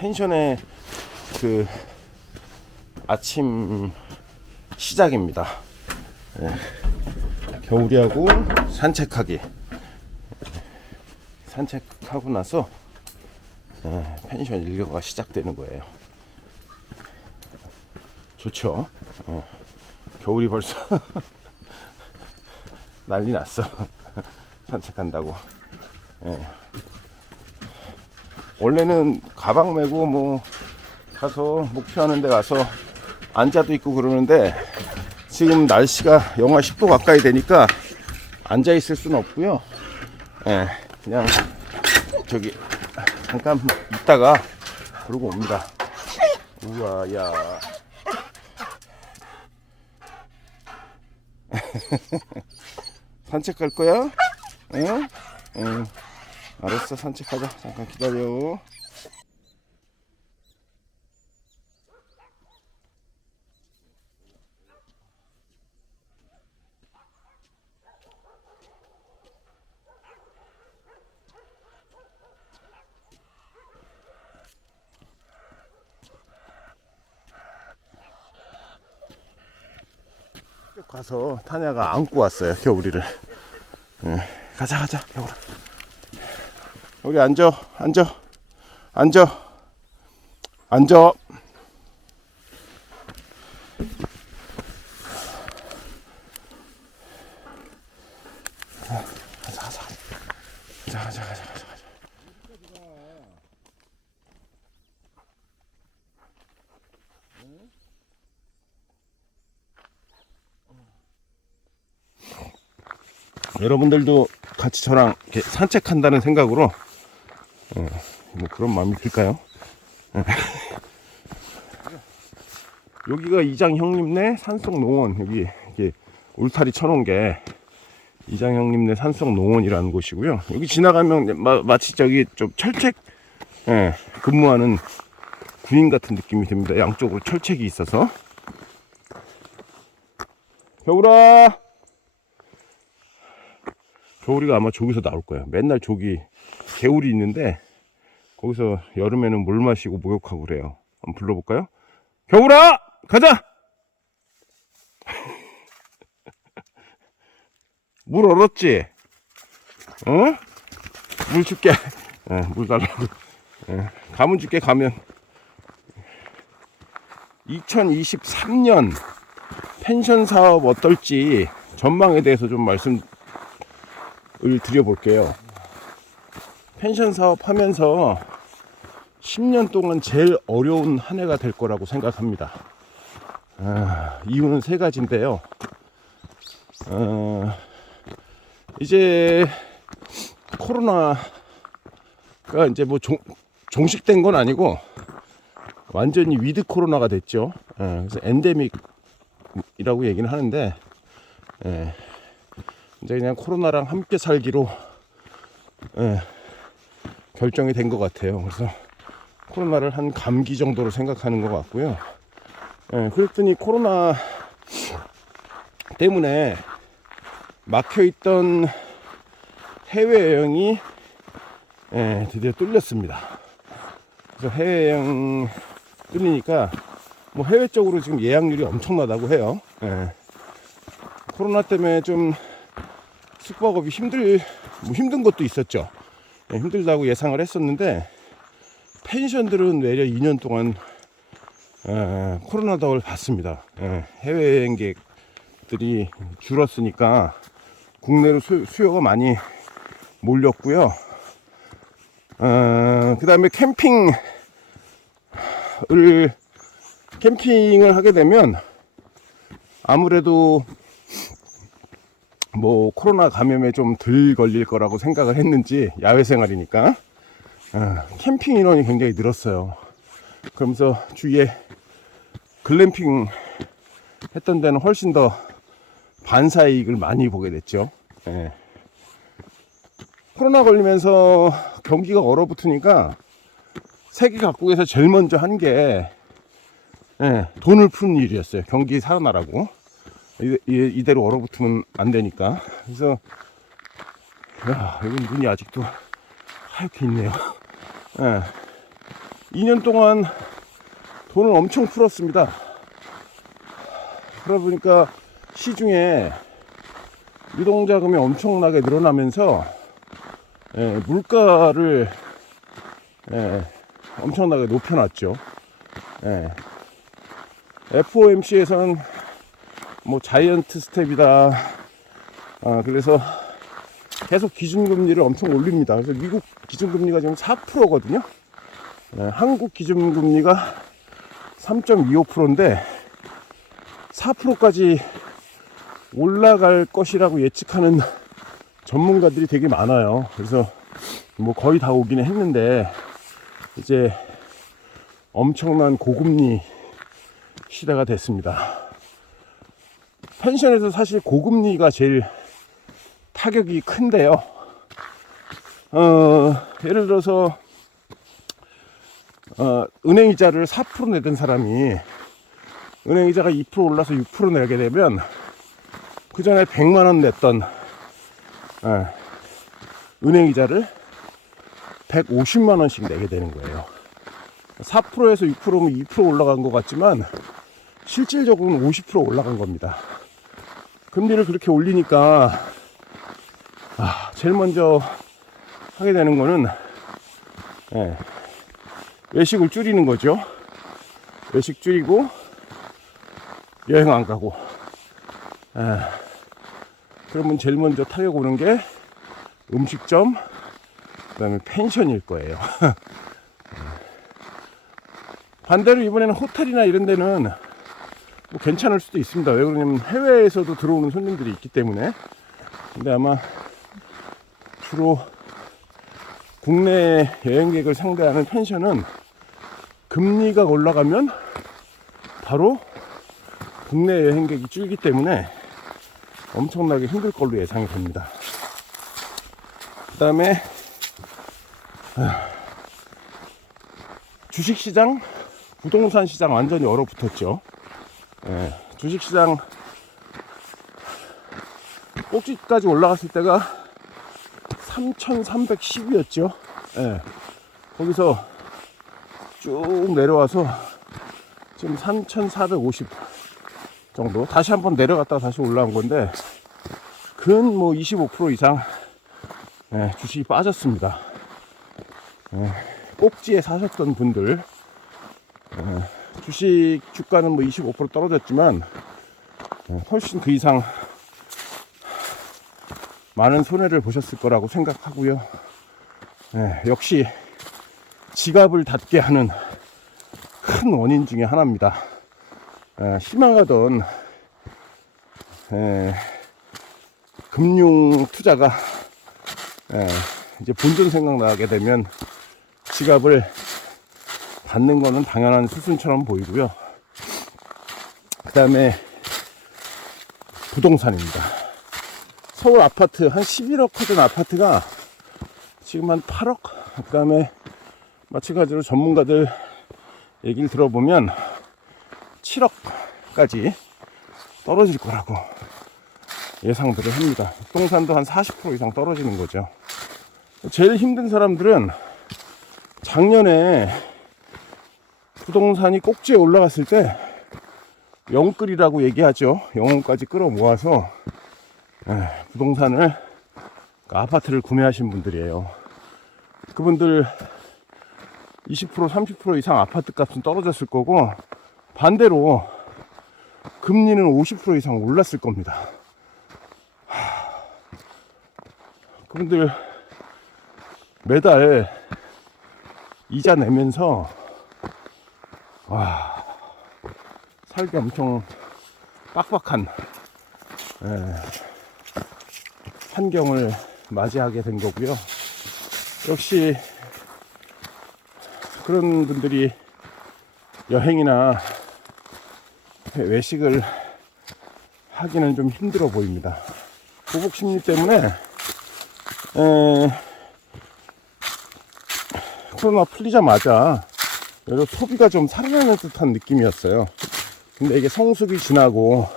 펜션의 그 아침 시작입니다. 겨울이하고 산책하기. 산책하고 나서 펜션 일과가 시작되는 거예요. 좋죠. 겨울이 벌써 난리 났어. 산책한다고. 원래는 가방 메고 뭐 가서 목표하는 데 가서 앉아도 있고 그러는데 지금 날씨가 영하 10도 가까이 되니까 앉아 있을 수는 없고요. 그냥 저기 잠깐 있다가 그러고 옵니다. 우와, 야. 산책 갈 거야? 응? 응. 알았어, 산책하자. 잠깐 기다려. 가서 타냐가 안고 왔어요, 겨울이를. 가자, 겨울아. 여기 앉아. 가자. 여러분들도 같이 저랑 이렇게 산책한다는 생각으로 뭐 그런 마음이 들까요? 여기가 이장 형님네 산속 농원. 여기 이게 울타리 쳐놓은 게 이장 형님네 산속 농원이라는 곳이고요. 여기 지나가면 마치 저기 좀 철책 근무하는 군인 같은 느낌이 듭니다. 양쪽으로 철책이 있어서. 겨울아, 겨울이가 아마 저기서 나올 거예요. 맨날 저기 개울이 있는데 거기서 여름에는 물 마시고 목욕하고 그래요. 한번 불러볼까요? 겨울아, 가자. 물 얼었지? 물 줄게. 물 달라고. 가면 줄게. 가면 2023년 펜션 사업 어떨지 전망에 대해서 좀 말씀을 드려볼게요. 펜션 사업 하면서 10년 동안 제일 어려운 한 해가 될 거라고 생각합니다. 이유는 세 가지인데요. 이제 코로나가 이제 뭐 종식된 건 아니고 완전히 위드 코로나가 됐죠. 그래서 엔데믹이라고 얘기는 하는데 이제 그냥 코로나랑 함께 살기로 결정이 된 것 같아요. 그래서 코로나를 한 감기 정도로 생각하는 것 같고요. 그랬더니 코로나 때문에 막혀있던 해외여행이 드디어 뚫렸습니다. 그래서 해외여행 뚫리니까 뭐 해외 쪽으로 지금 예약률이 엄청나다고 해요. 코로나 때문에 좀 숙박업이 힘든 것도 있었죠. 힘들다고 예상을 했었는데 펜션들은 외려 2년 동안 코로나 덕을 봤습니다. 해외여행객들이 줄었으니까 국내로 수요가 많이 몰렸고요. 그 다음에 캠핑을 하게 되면 아무래도 뭐 코로나 감염에 좀 덜 걸릴 거라고 생각을 했는지 야외 생활이니까 캠핑 인원이 굉장히 늘었어요. 그러면서 주위에 글램핑 했던 데는 훨씬 더 반사이익을 많이 보게 됐죠. 코로나 걸리면서 경기가 얼어붙으니까 세계 각국에서 제일 먼저 한 게 돈을 푸는 일이었어요. 경기 살아나라고. 이대로 얼어붙으면 안 되니까. 그래서 여기 눈이 아직도 하얗게 있네요. 2년 동안 돈을 엄청 풀었습니다. 그러다 보니까 시중에 유동자금이 엄청나게 늘어나면서 물가를 엄청나게 높여놨죠. FOMC에서는 뭐 자이언트 스텝이다. 그래서 계속 기준금리를 엄청 올립니다. 그래서 미국 기준금리가 지금 4%거든요. 한국 기준금리가 3.25%인데 4%까지 올라갈 것이라고 예측하는 전문가들이 되게 많아요. 그래서 뭐 거의 다 오기는 했는데 이제 엄청난 고금리 시대가 됐습니다. 펜션에서 사실 고금리가 제일 타격이 큰데요. 예를 들어서 은행이자를 4% 내던 사람이 은행이자가 2% 올라서 6% 내게 되면 그 전에 100만원 냈던 은행이자를 150만원씩 내게 되는 거예요. 4%에서 6%면 2% 올라간 것 같지만 실질적으로는 50% 올라간 겁니다. 금리를 그렇게 올리니까 제일 먼저 하게 되는 거는 외식을 줄이는 거죠. 외식 줄이고 여행 안 가고. 그러면 제일 먼저 타격 오는 게 음식점, 그 다음에 펜션일 거예요. 반대로 이번에는 호텔이나 이런 데는 뭐 괜찮을 수도 있습니다. 왜 그러냐면 해외에서도 들어오는 손님들이 있기 때문에. 근데 아마 주로 국내 여행객을 상대하는 펜션은 금리가 올라가면 바로 국내 여행객이 줄기 때문에 엄청나게 힘들 걸로 예상이 됩니다. 그 다음에 주식시장, 부동산 시장 완전히 얼어붙었죠. 주식시장 꼭지까지 올라갔을 때가 3,310이었죠. 거기서 쭉 내려와서 지금 3,450 정도. 다시 한번 내려갔다가 다시 올라온 건데 근 뭐 25% 이상 주식이 빠졌습니다. 꼭지에 사셨던 분들 주식 주가는 뭐 25% 떨어졌지만 훨씬 그 이상 많은 손해를 보셨을 거라고 생각하고요. 역시 지갑을 닫게 하는 큰 원인 중에 하나입니다. 희망하던 금융 투자가 이제 본전 생각나게 되면 지갑을 닫는 거는 당연한 수순처럼 보이고요. 그 다음에 부동산입니다. 서울 아파트 한 11억 하던 아파트가 지금 한 8억. 그 다음에 마찬가지로 전문가들 얘기를 들어보면 7억까지 떨어질 거라고 예상들을 합니다. 부동산도 한 40% 이상 떨어지는 거죠. 제일 힘든 사람들은 작년에 부동산이 꼭지에 올라갔을 때 영끌이라고 얘기하죠. 영혼까지 끌어모아서 부동산을, 아파트를 구매하신 분들이에요. 그분들 20% 30% 이상 아파트 값은 떨어졌을 거고, 반대로 금리는 50% 이상 올랐을 겁니다. 그분들 매달 이자 내면서 살기 엄청 빡빡한 환경을 맞이하게 된 거고요. 역시 그런 분들이 여행이나 외식을 하기는 좀 힘들어 보입니다. 보복 심리 때문에 코로나 풀리자마자 여러 소비가 좀 살아나는 듯한 느낌이었어요. 근데 이게 성수기 지나고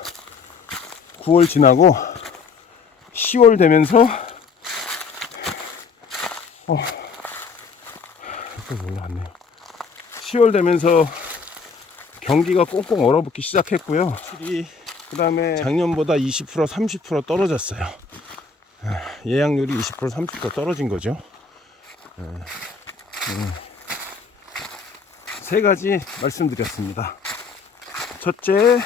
9월 지나고 10월 되면서 또 올라왔네요. 10월 되면서 경기가 꽁꽁 얼어붙기 시작했고요. 그 다음에 작년보다 20% 30% 떨어졌어요. 예약률이 20% 30% 떨어진 거죠. 세 가지 말씀드렸습니다. 첫째,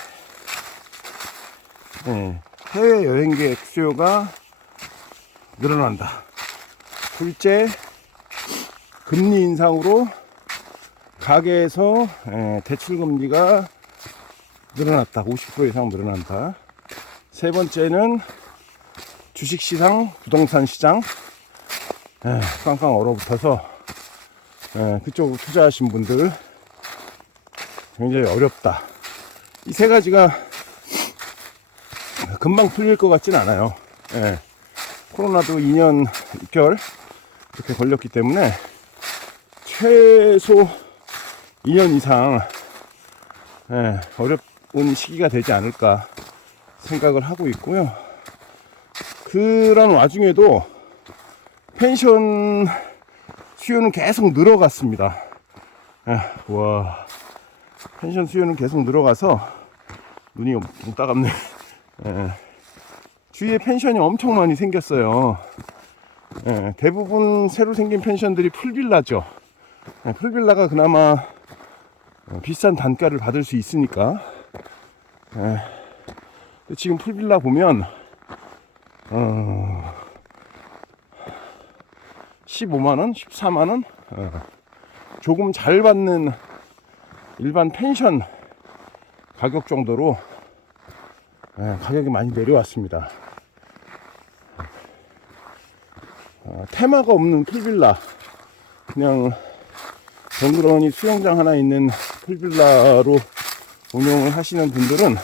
해외 여행객 수요가 늘어난다. 둘째, 금리 인상으로 가계에서 대출금리가 늘어났다. 50% 이상 늘어난다. 세 번째는 주식시장, 부동산시장 깡깡 얼어붙어서 그쪽으로 투자하신 분들 굉장히 어렵다. 이 세 가지가 금방 풀릴 것 같진 않아요. 코로나도 2년 6개월 이렇게 걸렸기 때문에 최소 2년 이상 어려운 시기가 되지 않을까 생각을 하고 있고요. 그런 와중에도 펜션 수요는 계속 늘어갔습니다. 와, 펜션 수요는 계속 늘어가서 눈이 엄청 따갑네. 주위에 펜션이 엄청 많이 생겼어요. 대부분 새로 생긴 펜션들이 풀빌라죠. 풀빌라가 그나마 비싼 단가를 받을 수 있으니까. 지금 풀빌라 보면 15만원, 14만원 조금 잘 받는 일반 펜션 가격 정도로 가격이 많이 내려왔습니다. 테마가 없는 풀빌라, 그냥 덩그러니 수영장 하나 있는 풀빌라로 운영을 하시는 분들은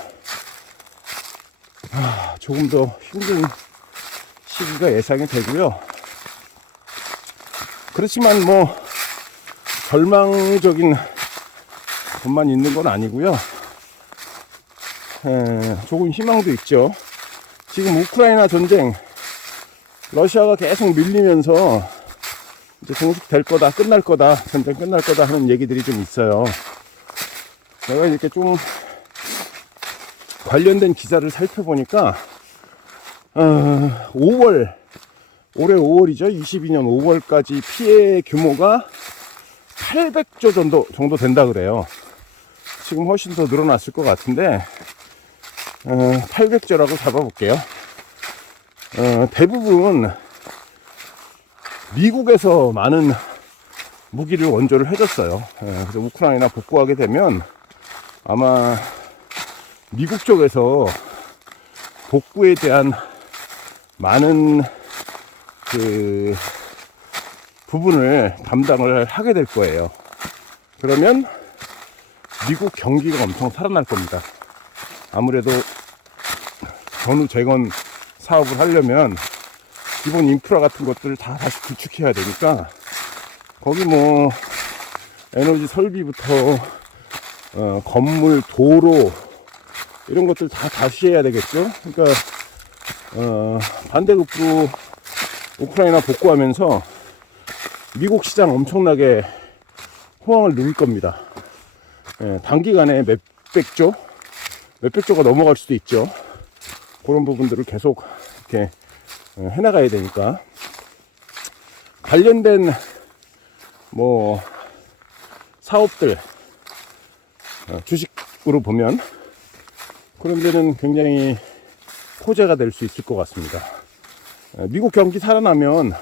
조금 더 힘든 시기가 예상이 되고요. 그렇지만 뭐 절망적인 것만 있는 건 아니고요. 조금 희망도 있죠. 지금 우크라이나 전쟁, 러시아가 계속 밀리면서 이제 종식될 거다, 끝날 거다, 전쟁 끝날 거다 하는 얘기들이 좀 있어요. 제가 이렇게 좀 관련된 기사를 살펴보니까 5월, 올해 5월이죠. 22년 5월까지 피해 규모가 800조 정도 된다 그래요. 지금 훨씬 더 늘어났을 것 같은데 800조라고 잡아볼게요. 대부분 미국에서 많은 무기를 원조를 해줬어요. 그래서 우크라이나 복구하게 되면 아마 미국 쪽에서 복구에 대한 많은 그 부분을 담당을 하게 될 거예요. 그러면 미국 경기가 엄청 살아날 겁니다. 아무래도 전후 재건 사업을 하려면 기본 인프라 같은 것들을 다 다시 구축해야 되니까 거기 뭐 에너지 설비부터 건물, 도로 이런 것들 다 다시 해야 되겠죠. 그러니까 반대급부로 우크라이나 복구하면서 미국 시장 엄청나게 호황을 누릴 겁니다. 단기간에 몇백 조가 넘어갈 수도 있죠. 그런 부분들을 계속 이렇게 해나가야 되니까 관련된 뭐 사업들 주식으로 보면 그런 데는 굉장히 호재가 될 수 있을 것 같습니다. 미국 경기 살아나면,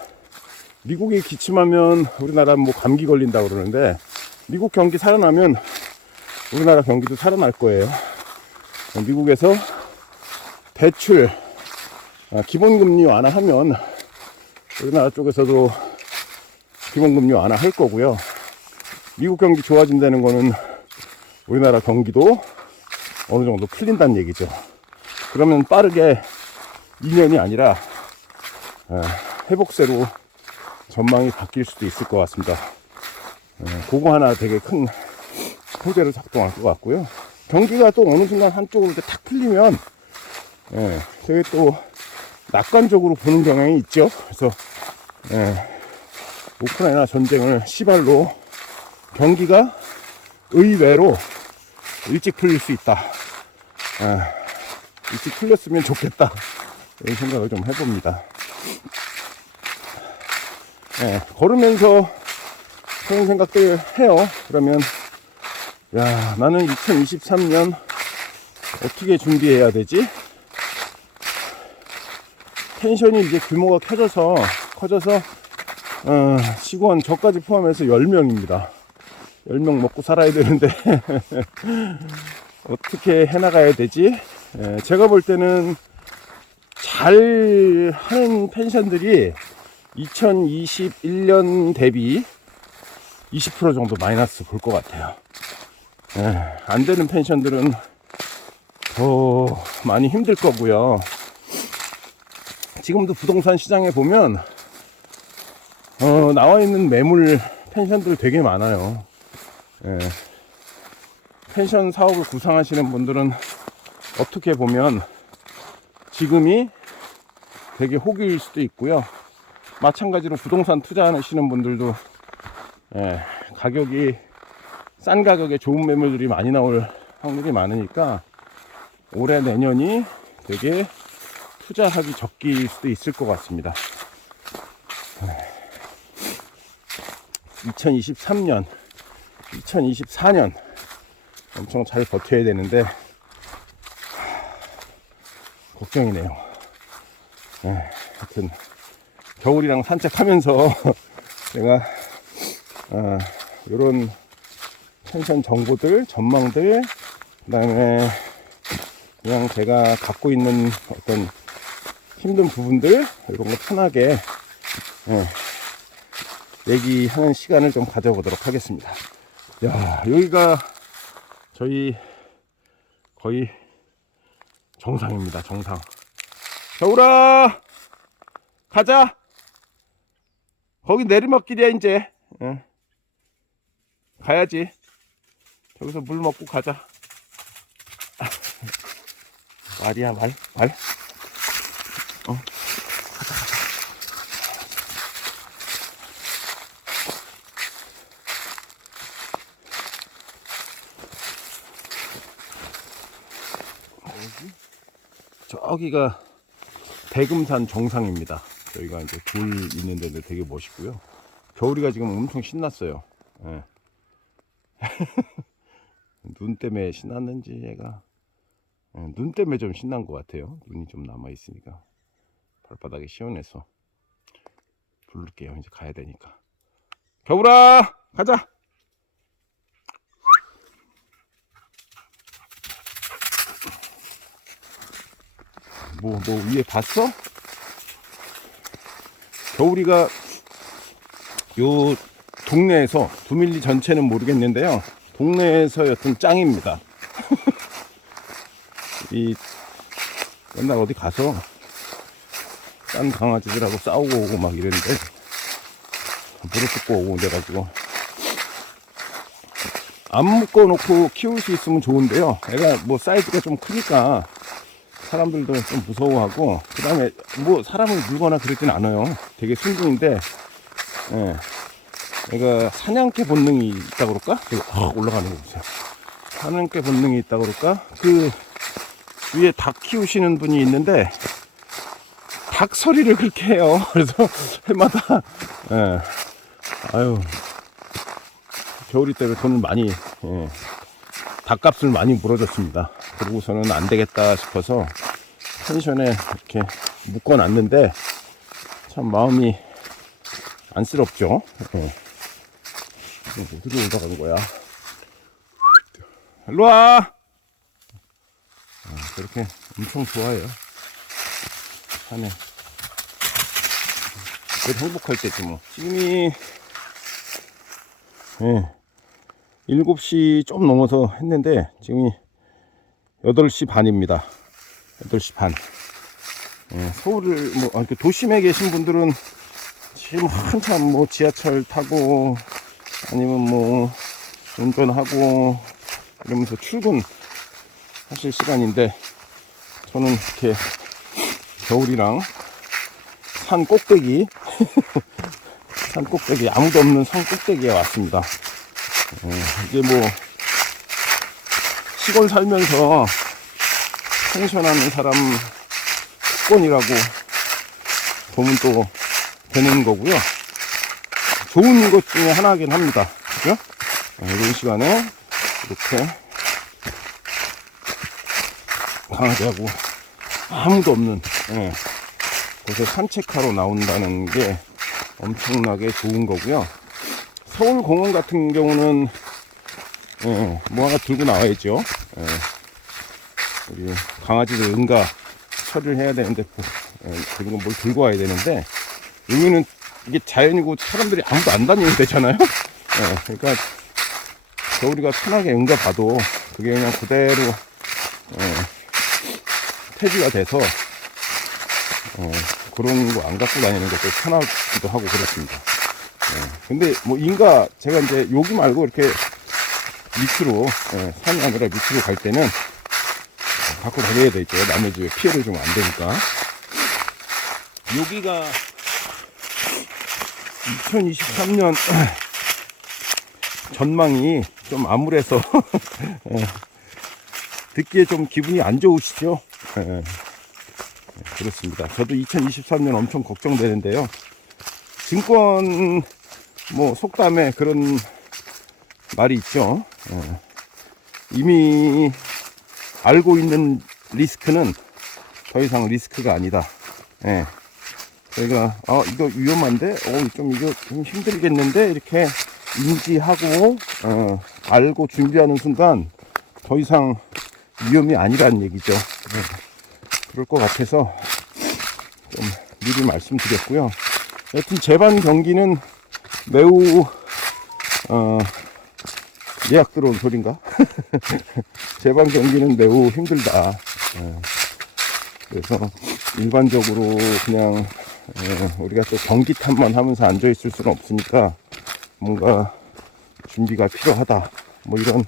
미국이 기침하면 우리나라 뭐 감기 걸린다고 그러는데 미국 경기 살아나면 우리나라 경기도 살아날 거예요. 미국에서 대출 기본금리 완화하면 우리나라 쪽에서도 기본금리 완화할 거고요. 미국 경기 좋아진다는 거는 우리나라 경기도 어느 정도 풀린다는 얘기죠. 그러면 빠르게 2년이 아니라 회복세로 전망이 바뀔 수도 있을 것 같습니다. 그거 하나 되게 큰 호재로 작동할 것 같고요. 경기가 또 어느 순간 한쪽으로 이렇게 탁 풀리면 되게 또 낙관적으로 보는 경향이 있죠. 그래서 우크라이나 전쟁을 시발로 경기가 의외로 일찍 풀릴 수 있다. 일찍 풀렸으면 좋겠다. 이런 생각을 좀 해봅니다. 걸으면서 그런 생각들 해요. 그러면 야, 나는 2023년 어떻게 준비해야 되지? 펜션이 이제 규모가 커져서 직원 저까지 포함해서 10명입니다. 10명 먹고 살아야 되는데 어떻게 해나가야 되지? 제가 볼 때는 잘 하는 펜션들이 2021년 대비 20% 정도 마이너스 볼 것 같아요. 안 되는 펜션들은 더 많이 힘들 거고요. 지금도 부동산 시장에 보면 나와 있는 매물 펜션들 되게 많아요. 펜션 사업을 구상하시는 분들은 어떻게 보면 지금이 되게 호기일 수도 있고요. 마찬가지로 부동산 투자하시는 분들도 가격이 싼 가격에 좋은 매물들이 많이 나올 확률이 많으니까 올해 내년이 되게 투자하기 적기일 수도 있을 것 같습니다. 2023년, 2024년 엄청 잘 버텨야 되는데 걱정이네요. 하여튼 겨울이랑 산책하면서 제가 이런 펜션 정보들, 전망들, 그 다음에 그냥 제가 갖고 있는 어떤 힘든 부분들 이런 거 편하게 얘기하는 시간을 좀 가져보도록 하겠습니다. 야, 여기가 저희 거의 정상입니다. 정상. 겨울아, 가자. 거기 내리막길이야 이제. 가야지. 저기서 물 먹고 가자. 말이야 말. 가자. 저기가 대금산 정상입니다. 여기가 이제 돌 있는 데도 되게 멋있고요. 겨울이가 지금 엄청 신났어요. 눈 때문에 신났는지 얘가 눈 때문에 좀 신난 것 같아요. 눈이 좀 남아 있으니까 발바닥이 시원해서 부를게요. 이제 가야 되니까. 겨울아, 가자. 뭐 위에 봤어? 겨울이가 요 동네에서 두밀리 전체는 모르겠는데요. 동네에서 여튼 짱입니다. 이 맨날 어디 가서 딴 강아지들하고 싸우고 오고 막 이랬는데 무릎 꿇고 오고 그래가지고 안 묶어놓고 키울 수 있으면 좋은데요. 애가 뭐 사이즈가 좀 크니까 사람들도 좀 무서워하고, 그 다음에 뭐 사람을 물거나 그러진 않아요. 되게 순둥인데 얘가 사냥개 본능이 있다 그럴까? 올라가는 거 보세요. 사냥개 본능이 있다 그럴까? 그 위에 닭 키우시는 분이 있는데 닭 소리를 그렇게 해요. 그래서 해마다 아유, 겨울이 때문에 돈을 많이 닭값을 많이 물어줬습니다. 그러고서는 안 되겠다 싶어서 펜션에 이렇게 묶어놨는데 참 마음이 안쓰럽죠. 어디로 올라가는 거야? 일로와! 그렇게 엄청 좋아해요. 산에. 그래도 행복할 때지 뭐. 지금이 7시 좀 넘어서 했는데 지금이 8시 반입니다. 8시 반. 서울을 뭐 도심에 계신 분들은 지금 한참 뭐 지하철 타고 아니면 뭐 운전하고 이러면서 출근 하실 시간인데, 저는 이렇게 겨울이랑 산 꼭대기 산 꼭대기, 아무도 없는 산 꼭대기에 왔습니다. 이제 뭐 시골 살면서 펜션하는 사람 특권이라고 보면 또 되는 거고요. 좋은 것 중에 하나긴 합니다. 그죠? 이런 시간에 이렇게 강아지하고 아무도 없는 곳에 산책하러 나온다는 게 엄청나게 좋은 거고요. 서울 공원 같은 경우는 뭐 하나 들고 나와야죠. 우리 강아지들 응가 처리를 해야 되는데 그리고 뭘 들고 와야 되는데 여기는 이게 자연이고 사람들이 아무도 안 다니는 데잖아요. 그러니까 겨울이가 편하게 응가 봐도 그게 그냥 그대로 폐지가 돼서 그런 거 안 갖고 다니는 것도 편하기도 하고 그렇습니다. 근데 뭐 인가 제가 이제 여기 말고 이렇게 밑으로 산이 아니라 밑으로 갈 때는 갖고 다녀야 되죠. 남의 집에 피해를 주면 안 되니까. 여기가 2023년 전망이 좀 암울해서 듣기에 좀 기분이 안 좋으시죠? 그렇습니다. 저도 2023년 엄청 걱정되는데요. 증권 뭐 속담에 그런 말이 있죠. 이미 알고 있는 리스크는 더 이상 리스크가 아니다. 저희가 이거 위험한데 좀 이거 좀 힘들겠는데 이렇게 인지하고 알고 준비하는 순간 더 이상 위험이 아니라는 얘기죠. 그럴 것 같아서 좀 미리 말씀드렸고요. 여튼 제반 경기는 매우 예약 들어온 소린가? 제반 경기는 매우 힘들다. 그래서 일반적으로 그냥 우리가 또 경기 탓만 하면서 앉아 있을 수는 없으니까 뭔가 준비가 필요하다. 뭐 이런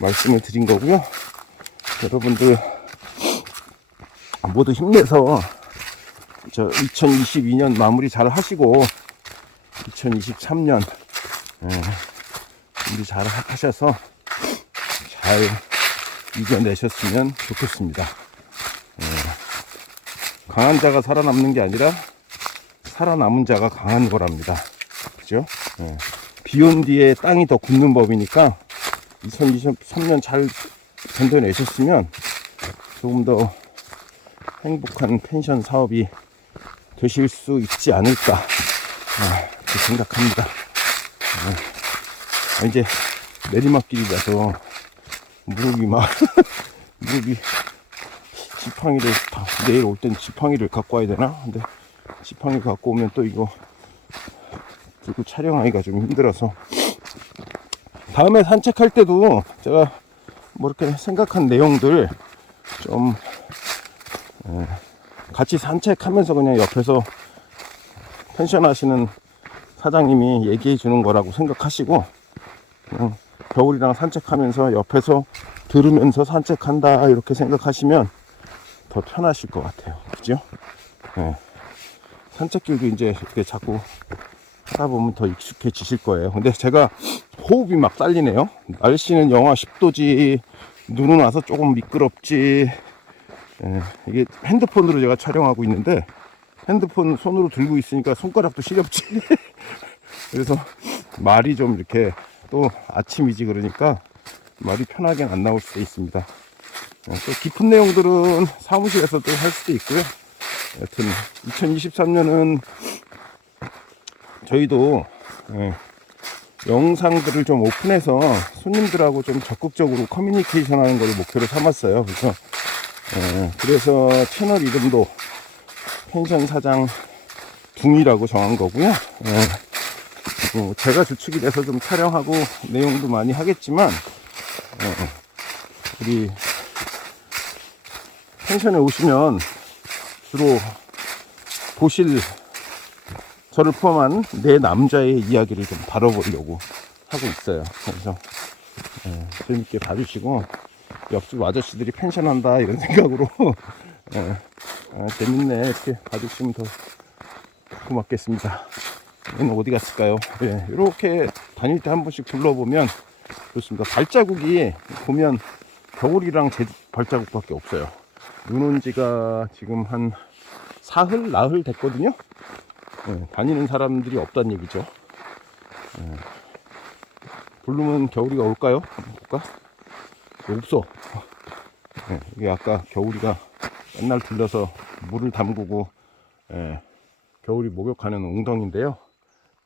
말씀을 드린 거고요. 여러분들 모두 힘내서 저 2022년 마무리 잘 하시고 2023년 준비 잘 하셔서 잘 이겨내셨으면 좋겠습니다. 강한 자가 살아남는 게 아니라 살아남은 자가 강한 거랍니다. 그죠? 비온 뒤에 땅이 더 굳는 법이니까 2023년 잘 견뎌내셨으면 조금 더 행복한 펜션 사업이 되실 수 있지 않을까 그렇게 생각합니다. 이제 내리막길이라서 무릎이 무릎이 지팡이를 내일 올 땐 지팡이를 갖고 와야 되나? 근데 지팡이 갖고 오면 또 이거 들고 촬영하기가 좀 힘들어서 다음에 산책할 때도 제가 뭐 이렇게 생각한 내용들 좀 같이 산책하면서 그냥 옆에서 펜션 하시는 사장님이 얘기해 주는 거라고 생각하시고 그냥 겨울이랑 산책하면서 옆에서 들으면서 산책한다 이렇게 생각하시면 더 편하실 것 같아요. 그죠? 산책길도 이제 이렇게 자꾸 하다 보면 더 익숙해지실 거예요. 근데 제가 호흡이 막 딸리네요. 날씨는 영하 10도지 눈은 와서 조금 미끄럽지. 이게 핸드폰으로 제가 촬영하고 있는데 핸드폰 손으로 들고 있으니까 손가락도 시렵지. 그래서 말이 좀 이렇게 또 아침이지 그러니까 말이 편하게 안 나올 수도 있습니다. 또 깊은 내용들은 사무실에서도 할 수도 있고요. 여튼 2023년은 저희도 영상들을 좀 오픈해서 손님들하고 좀 적극적으로 커뮤니케이션 하는 걸 목표로 삼았어요. 그래서 채널 이름도 펜션 사장 둥이라고 정한 거고요. 제가 주축이 돼서 좀 촬영하고 내용도 많이 하겠지만 우리 펜션에 오시면 주로 보실 저를 포함한 네 남자의 이야기를 좀 다뤄보려고 하고 있어요. 그래서 재밌게 봐주시고 옆집 아저씨들이 펜션 한다 이런 생각으로 재밌네 이렇게 봐주시면 더 고맙겠습니다. 얘는 어디 갔을까요? 이렇게 다닐 때 한 번씩 둘러보면 좋습니다. 발자국이 보면 겨울이랑 제 발자국밖에 없어요. 눈 온 지가 지금 한 사흘, 나흘 됐거든요. 다니는 사람들이 없다는 얘기죠. 부르면 겨울이가 올까요? 볼까? 없어. 이게 아까 겨울이가 맨날 들려서 물을 담그고 겨울이 목욕하는 웅덩이인데요.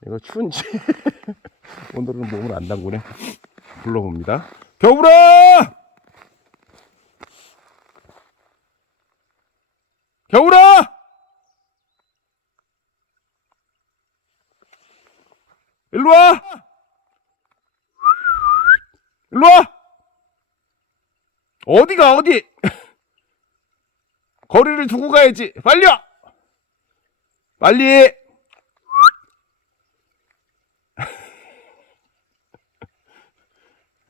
얘가 추운지 오늘은 몸을 안 담그네. 불러봅니다. 겨울아! 겨울아! 일로와! 일로와! 어디가 어디? 거리를 두고 가야지. 빨리 와! 빨리!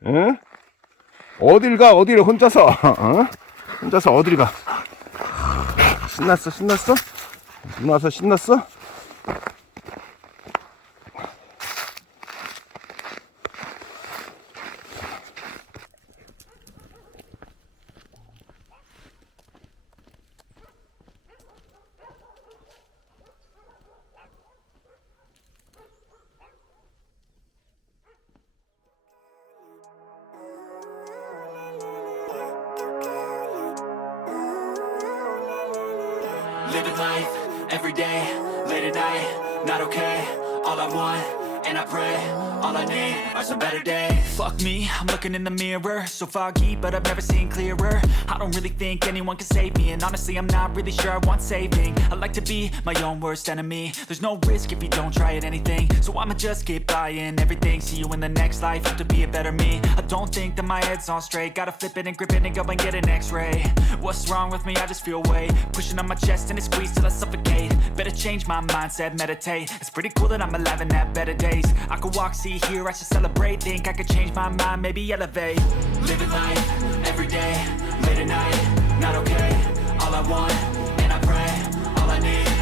응? 어딜 가? 어디를 혼자서? 어? 혼자서 어딜 가? 신났어? 신났어? 눈 와서 신났어? Living life, every day, late at night, not okay. All I want, and I pray, all I need are some better days. Fuck me, I'm looking in the mirror, so foggy, but I've never seen clearer. I don't really think anyone can save me, and honestly I'm not really sure I want saving. I like to be my own worst enemy. There's no risk if you don't try at anything, so I'ma just keep buying everything. See you in the next life, have to be a better me. I don't think that my head's on straight, gotta flip it and grip it and go and get an x-ray. What's wrong with me? I just feel weight pushing on my chest and it squeezes till I suffocate. Better change my mindset, meditate. It's pretty cool that I'm alive and have better days. I could walk, see, hear, I should celebrate. Think I could change my mind, maybe elevate. Living life, every day, late at night, not okay. All I want, and I pray, all I need